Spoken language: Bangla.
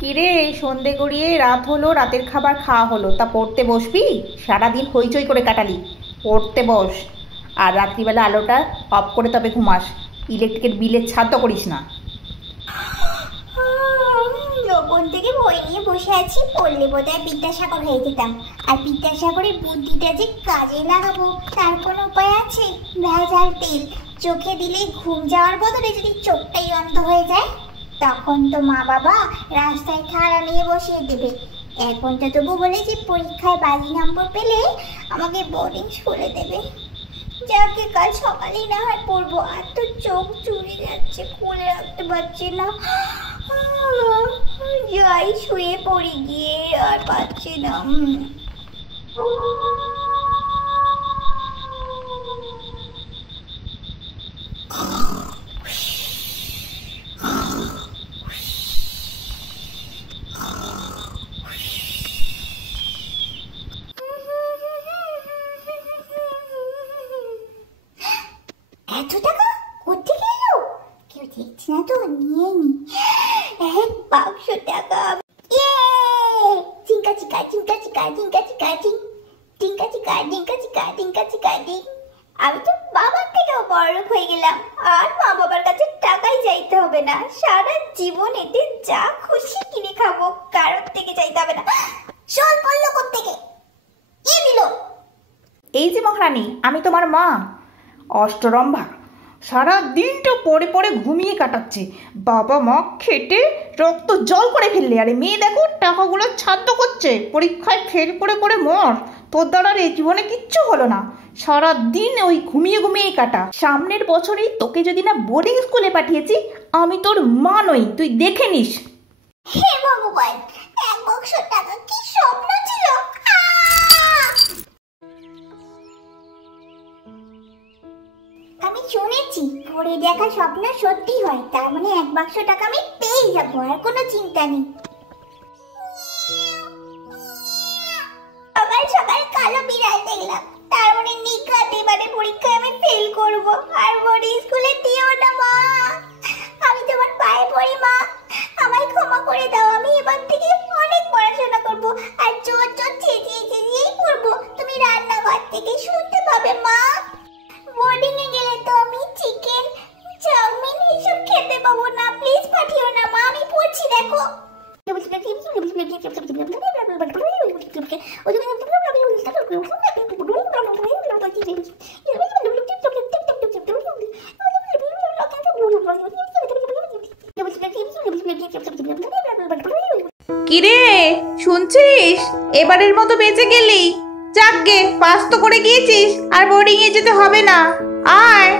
কিরে, সন্ধে গড়িয়ে রাত হলো, রাতের খাবার খাওয়া হলো, তা পড়তে বসবি? সারাদিন হইচই করে কাটালি, পড়তে বস। আর রাত্রিবেলা আলোটা অফ করে তবে ঘুমাস, ইলেকট্রিকের বিলের ছাদ করিস না। যখন থেকে বই নিয়ে বসে আছি, পড়লে বোধহয় বিদ্যাসাগর হয়ে যেতাম। আর বিদ্যাসাগরের বুদ্ধিটা যে কাজে লাগাবো তার কোনো উপায় আছে? ভেজাল তেল চোখে দিলে ঘুম যাওয়ার বদলে যদি চোখটাই অন্ধ হয়ে যায়, তখন তো মা বাবা রাস্তায় থালা নিয়ে বসিয়ে দেবে। এখন তো তবু বলে যে পরীক্ষায় বাজি নম্বর পেলে আমাকে বোর্ডিং স্কুলে দেবে। যাকে কাল সকালেই না হয় পড়বো। আর তো চোখ চুরি যাচ্ছে, খুলে রাখতে পারছি না। যাই শুয়ে পড়ি গিয়ে, আর পাচ্ছি না। এত টাকা কোথেকে এলো? কেউ দেখছি না তো, নিয়ে নি। 1 বাক্স টাকা। চিঙ্কা চিকা চিঙ্কা চিকা চিঙ্কা চিকা চিং, টিঙ্কা চিকা টিঙ্কা চিকা টিঙ্কা চিকা টিং। আমি তো বাবার থেকেও বড়লোক হয়ে গেলাম। আর মা বাবার কাছে টাকাই চাইতে হবে না। সারা জীবন এতে যা খুশি কিনে খাবো, কারোর থেকে চাইতে হবে না। শোন, পড়লো কোত্থেকে? কে দিল? এই যে মহারানী, আমি তোমার মা অষ্টরম্ভা। সারা দিনটা পড়ে পড়ে ঘুমিয়ে কাটাচ্ছে। বাবা মা খেটে রক্ত জল করে ফেললে, আরে মেয়ে দেখো টাকাগুলো ছাদ্য করছে। পরীক্ষায় ফেল করে করে মর, তোর দ্বারা রে জীবনে কিচ্ছু হলো না। সারা দিন ওই ঘুমিয়ে ঘুমিয়ে কাটা। সামনের বছরেই তোকে যদি না বোর্ডিং স্কুলে পাঠিয়েছি, আমি তোর মা নই, তুই দেখে নিস। হে ভগবান, 1 বাক্স টাকা কি স্বপ্ন ছিল! আমি শুনেছি পরে দেখা স্বপ্ন সত্যি হয়, তার মানে 1 বাক্স টাকা আমি পেয়ে যাবো, আর কোনো চিন্তা নেই। সকাল সকাল কালো বিড়াল দেখলাম, তার মানে নিঘাত এবারে পরীক্ষায় আমি ফেল করবো। আর বোর্ডিং স্কুলে দিও না মা, আমি তোমার পায়ে পড়ি মা, আমায় ক্ষমা করে দাও। আমি এবার থেকে অনেক পড়াশোনা করবো, আর জোর জোর চেঁচিয়ে চেঁচিয়েই পড়বো। তুমি রান্নাঘর থেকে শুনতে পাবে মা। বোর্ডিং এ গেলে তো আমি চিকেন, চাউমিন এসব খেতে পাবো না। প্লিজ পাঠিও না মা, আমি পড়ছি দেখো। কিরে, শুনছিস? এবারের মতো বেঁচে গেলি। যাকগে, পাস তো করে গিয়েছিস, আর বোর্ডিং এ যেতে হবে না। আয়।